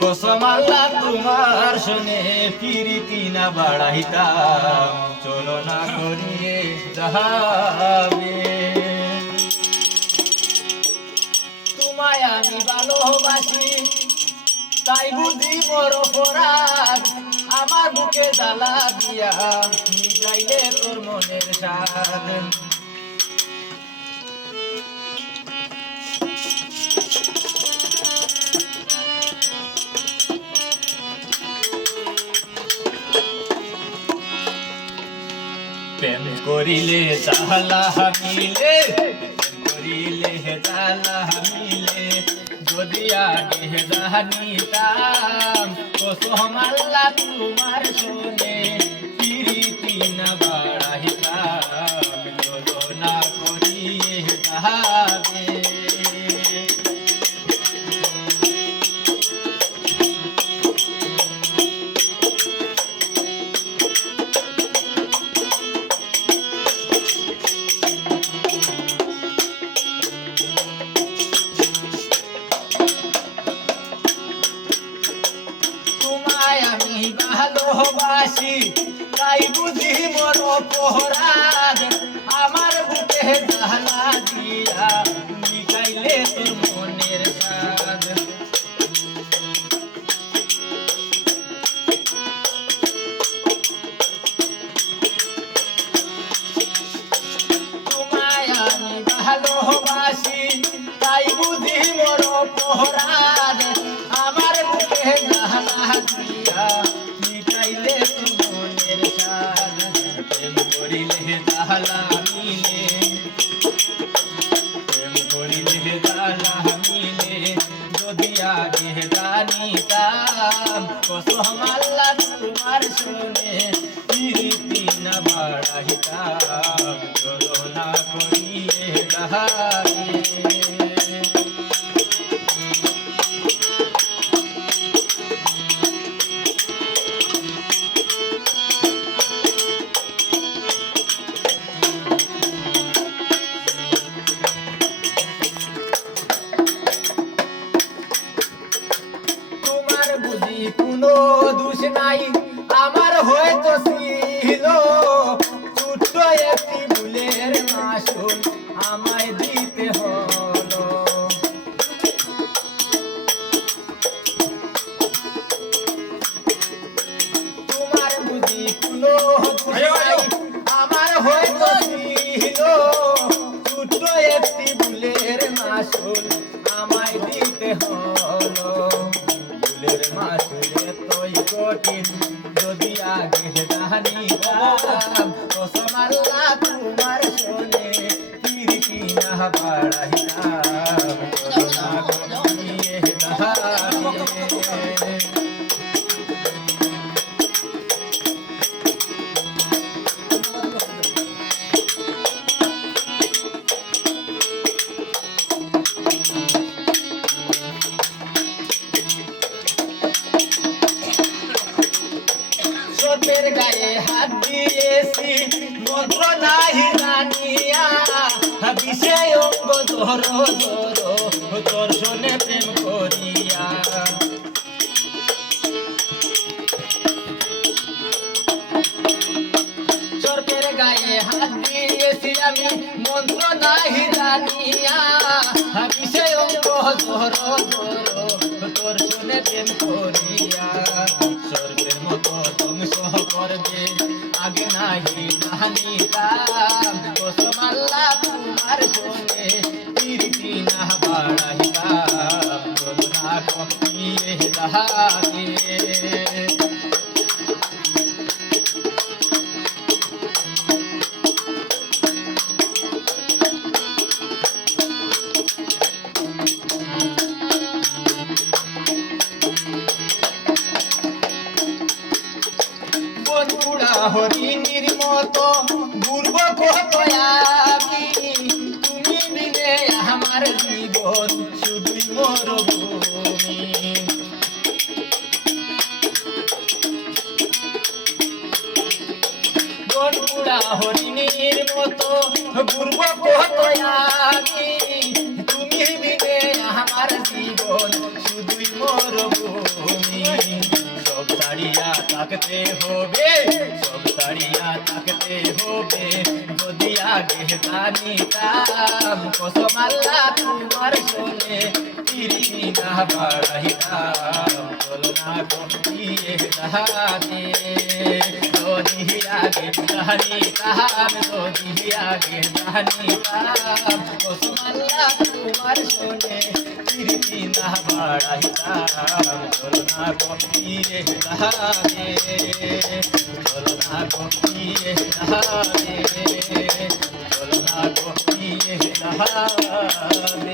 কসম আল্লাহ তোমার শুনে প্রীতি না বাড়াইতাম, চলো না করিয়ে যাবে। তোমায় আমি ভালোবাসি তাই বুঝি বড় অপরাধ, আমার বুকে জ্বালা দিয়া মিটাইলে তোর মনের স্বাদ। প্রেম করিলে জ্বালা মিলে, প্রেম করিলে জ্বালা মিলে, যদি আগে জানিতাম কসম আল্লাহ তোমার শুনে প্রীতি না বাড়াইতাম, চলো না করিয়ে যাবে। আমি ভালোবাসি তাই বুঝি মন অপরাধ, আমার বুকে জ্বালা দিয়া মিটাইলে তোর মনের স্বাদ। তোমায় আমি ভালোবাসি তাই বুঝি মন অপরাধ, আমার বুকে জ্বালা দিয়া মিটাইলে তোর মনের স্বাদ। প্রেম করিলে জ্বালা মিলে, প্রেম করিলে জ্বালা মিলে, যদি আগে জানিতাম কসম আল্লাহ তোমার শুনে প্রীতি না বাড়াইতাম, চলো না করিয়ে যাবে। বুঝি কোনো দোষ নাই আমার, হয়তো ছিল ছোট্ট একটি ভুলের মাসুল আমায় দিতে হলো। তোমার বুঝি কোনো দোষ নাই আমার, হয়তো ছিল ছোট্ট একটি ভুলের মাসুল আমায় দিতে হলো। মাসুলে তোই কঠিন যদি আগে জানিতাম কসম আল্লাহ তোমার শুনে প্রীতি না বাড়াইতাম, চলো না করিয়ে যাবে। সর্পের গায়ে হাত দিয়েছি মন্ত্র নাহি জানিয়া, বিষে অঙ্গ জোর জোর তোর শোনে প্রেম করিয়া। সর্পের গায়ে হাত দিয়েছি আমি মন্ত্র নাহি জানিয়া, বিষে অঙ্গ জোর জোর তোর শোনে প্রেম করিয়া। সর্পের মতো ধ্বংস করবে আগে নাহি জানিতাম কসম আল্লাহ তোমার শুনে প্রীতি না বাড়াইতাম, চলো না করিয়ে যাবে। হরিণীর মতো ঘুরব কত আমি, তুমি বিনে আমার জীবন শুধুই মরুভূমি। বনপুরা হরিণীর মতো ঘুরব কত আমি, তুমি বিনে আমার জীবন যাইতে হবে, সব ছাড়িয়া থাকতে হবে। যদি আগে জানিতাম কসম আল্লাহ তোমার শোনে পিরিতি না বাড়াইতাম, চলনা কমিয়ে দাহানে। যদি আগে জানিতাম, যদি আগে জানিতাম কসম আল্লাহ তোমার শোনে পিরিতি না বাড়াইতাম, চলনা কমিয়ে দাহানে, চলনা কমিয়ে দাহানে, চলনা কমিয়ে দাহানে।